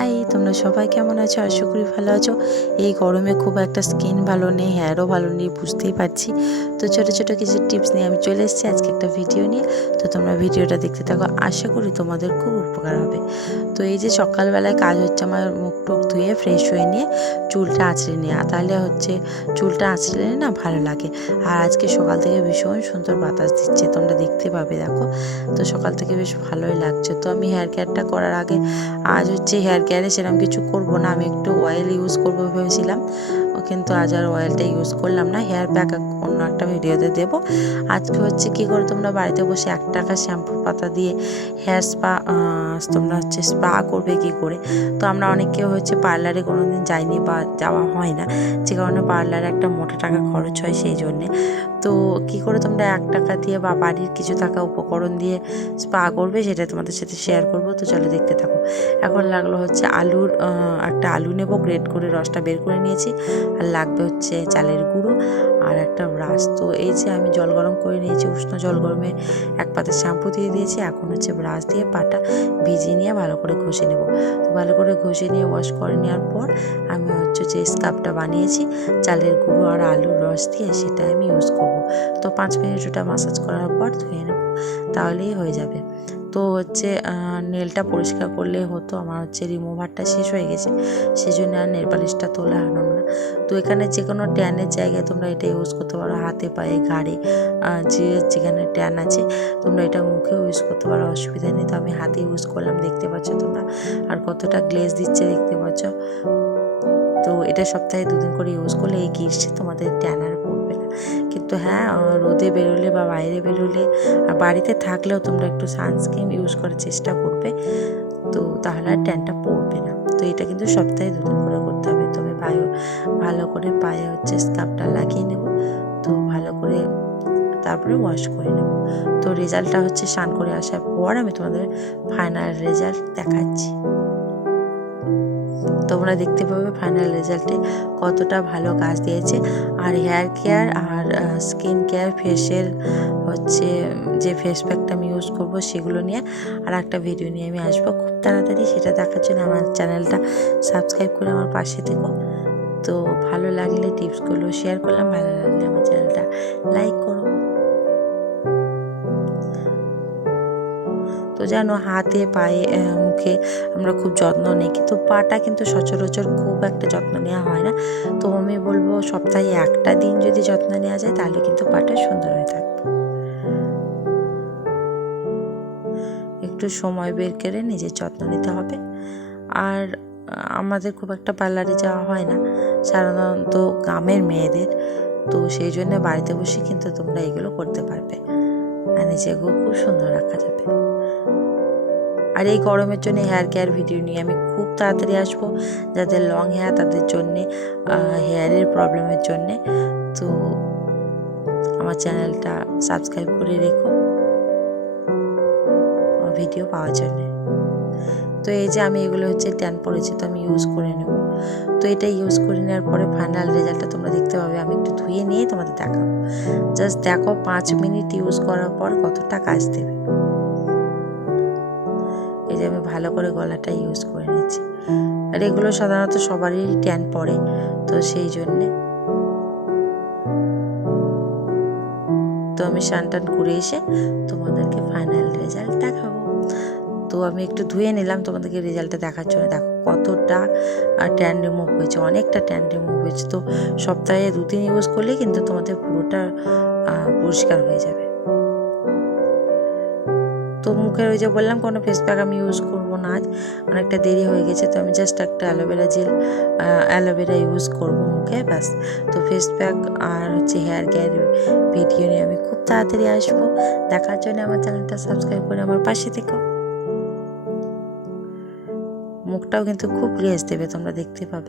High, তোমরা সবাই কেমন আছো? আশা করি ভালো আছো। এই গরমে খুব একটা স্কিন ভালো নেই, হেয়ারও ভালো নেই, বুঝতেই পারছি। তো ছোটো ছোটো কিছু টিপস নিয়ে আমি চলে এসেছি আজকে একটা ভিডিও নিয়ে। তো তোমরা ভিডিওটা দেখতে থাকো, আশা করি তোমাদের খুব উপকার হবে। তো এই যে সকালবেলায় কাজ হচ্ছে আমার, মুখ টুক ধুয়ে ফ্রেশ হয়ে নিয়ে চুলটা আঁচড়ে নেওয়া, তাহলে হচ্ছে চুলটা আঁচড়ে না ভালো লাগে। আর আজকে সকাল থেকে ভীষণ সুন্দর বাতাস দিচ্ছে, তোমরা দেখতে পাবে, দেখো। তো সকাল থেকে বেশ ভালোই লাগছে। তো আমি হেয়ার কেয়ারটা করার আগে আজ হচ্ছে হেয়ার কেয়ারে সেরকম কিছু করব না, আমি একটু অয়েল ইউজ করবো ভেবেছিলাম, কিন্তু আজ আর অয়েলটা ইউজ করলাম না। হেয়ার প্যাক অন্য একটা ভিডিওতে দেবো। আজকে হচ্ছে কী করে তোমরা বাড়িতে বসে 1 টাকা শ্যাম্পুর পাতা দিয়ে হেয়ার স্পা তোমরা হচ্ছে স্পা করবে কী করে। তো আমরা অনেকে হচ্ছে পার্লারে কোনো দিন যাইনি বা যাওয়া হয় না, যে কারণে পার্লারে একটা মোটা টাকা খরচ হয়, সেই জন্যে। তো কী করে তোমরা 1 টাকা দিয়ে বা বাড়ির কিছু থাকা উপকরণ দিয়ে স্পা করবে সেটা তোমাদের সাথে শেয়ার করব। তো চলো দেখতে থাকো। এখন লাগলো হচ্ছে একটা আলু নেব, গ্রেট করে রসটা বের করে নিয়েছি। আর লাগবে হচ্ছে চালের গুঁড়ো আর একটা ব্রাশ। তো এই যে আমি জল গরম করে নিয়েছি, উষ্ণ জল গরমে 1 পাতা শ্যাম্পু দিয়ে দিয়েছি। এখন হচ্ছে ব্রাশ দিয়ে পাটা ভিজিয়ে নিয়ে ভালো করে ঘষে নেব। তো ভালো করে ঘষে নিয়ে ওয়াশ করে নেওয়ার পর আমি হচ্ছে যে স্কার্ফটা বানিয়েছি চালের গুঁড়ো আর আলুর রস দিয়ে, সেটা আমি ইউজ করব। তো 5 মিনিট ওটা মাসাজ করার পর ধুয়ে নেব, তাহলেই হয়ে যাবে। তো হচ্ছে নেলটা পরিষ্কার করলে হতো, আমার হচ্ছে রিমুভারটা শেষ হয়ে গেছে, সেই জন্য আর নেল পালিশটা তোলা হলো না। তো এখানে যে কোনো ট্যানের জায়গায় তোমরা এটা ইউজ করতে পারো, হাতে পায়ে ঘাড়ে যেখানে ট্যান আছে তোমরা এটা মুখেও ইউজ করতে পারো, অসুবিধা নেই। তো আমি হাতে ইউজ করলাম, দেখতে পাচ্ছ তোমরা, আর কতটা গ্লেজ দিচ্ছে দেখতে পাচ্ছ। তো এটা সপ্তাহে 2 দিন করে ইউজ করলে এই গ্রিসে তোমাদের ট্যান আর পড়বে না। কিন্তু হ্যাঁ, রোদে বেরোলে বা বাইরে বেরোলে আর বাড়িতে থাকলেও তোমরা একটু সানস্ক্রিন ইউজ করার চেষ্টা করবে, তো তাহলে আর ট্যানটা পড়বে না। তো এটা কিন্তু সপ্তাহে 2 দিন করে করতে হবে। তো আমি ভালো করে পায়ে হচ্ছে স্কার্ফটা লাগিয়ে নেব, তো ভালো করে তারপরে ওয়াশ করে নেব। তো রেজাল্টটা হচ্ছে স্নান করে আসার পর আমি তোমাদের ফাইনাল রেজাল্ট দেখাচ্ছি। তোমরা দেখতে পাবে ফাইনাল রেজাল্টে কতটা ভালো কাজ দিয়েছে। আর হেয়ার কেয়ার আর স্কিন কেয়ার ফেসের হচ্ছে যে ফেস প্যাকটা আমি ইউজ করবো সেগুলো নিয়ে আর একটা ভিডিও নিয়ে আমি আসবো খুব তাড়াতাড়ি। সেটা দেখার জন্য আমার চ্যানেলটা সাবস্ক্রাইব করে আমার পাশে থেকো। তো ভালো লাগলে টিপসগুলো শেয়ার করলাম, ভালো লাগলে আমার চ্যানেলটা লাইক করো। তো জানো, হাতে পায়ে মুখে আমরা খুব যত্ন নিই, কিন্তু পাটা কিন্তু সচরাচর খুব একটা যত্ন নেওয়া হয় না। তো আমি বলবো সপ্তাহে 1টা দিন যদি যত্ন নেওয়া যায় তাহলে কিন্তু পাটা সুন্দর হয়ে থাকবে। একটু সময় বের করে নিজের যত্ন নিতে হবে। আর আমাদের খুব একটা পার্লারে যাওয়া হয় না, সাধারণত গ্রামের মেয়েদের। তো সেই জন্য বাড়িতে বসে কিন্তু তোমরা এগুলো করতে পারবে আর নিজেকে খুব সুন্দর রাখা যাবে। আর এই গরমের জন্য হেয়ার কেয়ার ভিডিও নিয়ে আমি খুব তাড়াতাড়ি আসবো, যাদের লং হেয়ার তাদের জন্যে, হেয়ারের প্রবলেমের জন্যে। তো আমার চ্যানেলটা সাবস্ক্রাইব করে রেখো আমার ভিডিও পাওয়ার জন্যে। তো এই যে আমি এগুলো হচ্ছে ট্যান পড়েছে, তো আমি ইউজ করে নেব। তো এটা ইউজ করে নেওয়ার পরে ফাইনাল রেজাল্টটা তোমরা দেখতে পাবে। আমি একটু ধুয়ে নিয়ে তোমাদের দেখাবো, জাস্ট দেখো 5 মিনিট ইউজ করার পর কতটা কাজ দেবে। এই যে আমি ভালো করে গলাটা ইউজ করে নিচ্ছি। আর এগুলো সাধারণত সবারই ট্যান পড়ে, তো সেই জন্যে। তো আমি স্নান করে এসে তোমাদেরকে ফাইনাল রেজাল্ট দেখাবো। তো আমি একটু ধুয়ে নিলাম তোমাদেরকে রেজাল্টটা দেখার জন্য। দেখো কতটা ট্যান রিমুভ হয়েছে, অনেকটা ট্যান রিমুভ হয়েছে। তো সপ্তাহে 2 দিন ইউজ করলে কিন্তু তোমাদের পুরোটা পরিষ্কার হয়ে যাবে। তো মুখের ওই যে বললাম কোনো ফেস প্যাক আমি ইউজ করবো না, আজ অনেকটা দেরি হয়ে গেছে। তো আমি জাস্ট একটা অ্যালোভেরা ইউজ করবো মুখে, ব্যাস। তো ফেস প্যাক আর হচ্ছে হেয়ার কেয়ার ভিডিও নিয়ে আমি খুব তাড়াতাড়ি আসবো। দেখার জন্য আমার চ্যানেলটা সাবস্ক্রাইব করে আমার পাশে থেকো। মুখটাও কিন্তু খুব রেস্ট দেবে, তোমরা দেখতে পাবে।